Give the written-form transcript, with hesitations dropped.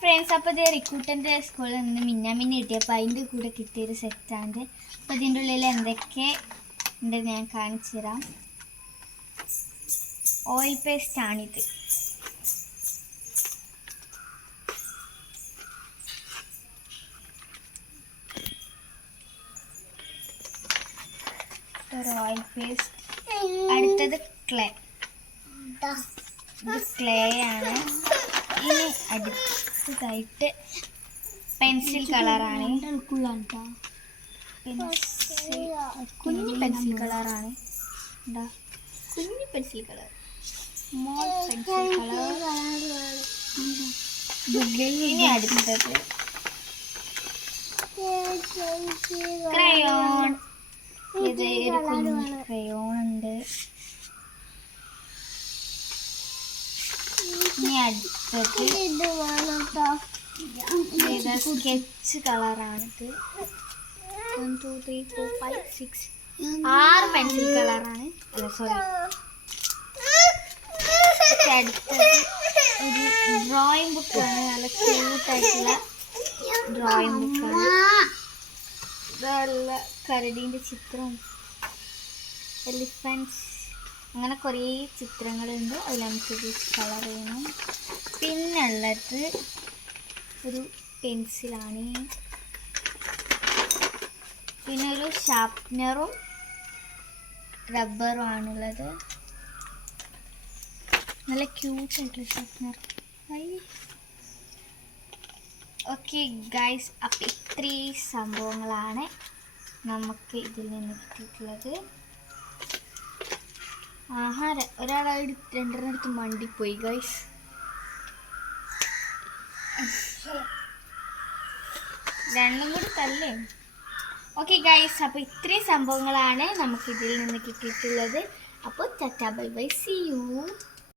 Friends, അപ്പോൾ ഇത് റിക്രൂട്ടൻ്റെ സ്കൂളിൽ നിന്ന് മിന്നാമിന്നി കിട്ടിയപ്പോൾ അതിൻ്റെ കൂടെ കിട്ടിയൊരു സെറ്റാണ്. അപ്പോൾ ഇതിൻ്റെ ഉള്ളിൽ എന്തൊക്കെ ഉണ്ട് ഞാൻ കാണിച്ചു തരാം. ഓയിൽ പേസ്റ്റാണിത്. ഒരു ഓയിൽ പേസ്റ്റ്. അടുത്തത് ക്ലേ. ഇത് ക്ലേ ആണ്. ഇനി അടുത്തതായിട്ട് പെൻസിൽ കളറാണ്. കുഞ്ഞി പെൻസിൽ കളറാണ്. എന്താ കുഞ്ഞി pencil colour, small pencil colour. ഇനി അടുത്തത് ക്രയോൺ. ഇത് ഒരു കുഞ്ഞി ക്രയോൺ ഉണ്ട്. ഇനി അടുത്തത് സ്കെച്ച് കളറാണിത്. 1 2 3 4 5 6 6 പെൻസിൽ കളറാണ്. അല്ല സോറി, അടുത്തത് ഒരു ഡ്രോയിങ് ബുക്കാണ്. നല്ല ക്യൂട്ടായിട്ടുള്ള ഡ്രോയിങ് ബുക്കാണ്. നല്ല കരടീൻ്റെ ചിത്രം, എലിഫൻസ്, അങ്ങനെ കുറേ ചിത്രങ്ങളുണ്ട്. അതിൽ നമുക്കിത് കളർ ചെയ്യണം. പിന്നുള്ളത് ഒരു പെൻസിലാണ്. പിന്നെ ഒരു ഷാർപ്നറും റബ്ബറും ആണുള്ളത്. നല്ല ക്യൂട്ടായിട്ടുള്ള ഷാർപ്നർ. ഓക്കെ ഗൈസ്, അപ്പം ഇത്രയും സംഭവങ്ങളാണ് നമുക്ക് ഇതിൽ നിന്ന് കിട്ടിയിട്ടുള്ളത്. ഒരാളായിട്ട് രണ്ടെണ്ണം എടുത്ത് മണ്ടിപ്പോയി ഗൈസ്. രണ്ടും കൂടി തല്ലേ. ഓക്കെ ഗൈസ്, അപ്പോൾ ഇത്രയും സംഭവങ്ങളാണ് നമുക്ക് ഇതിൽ നിന്ന് കിട്ടിയിട്ടുള്ളത്. അപ്പോൾ tata bye bye, see U.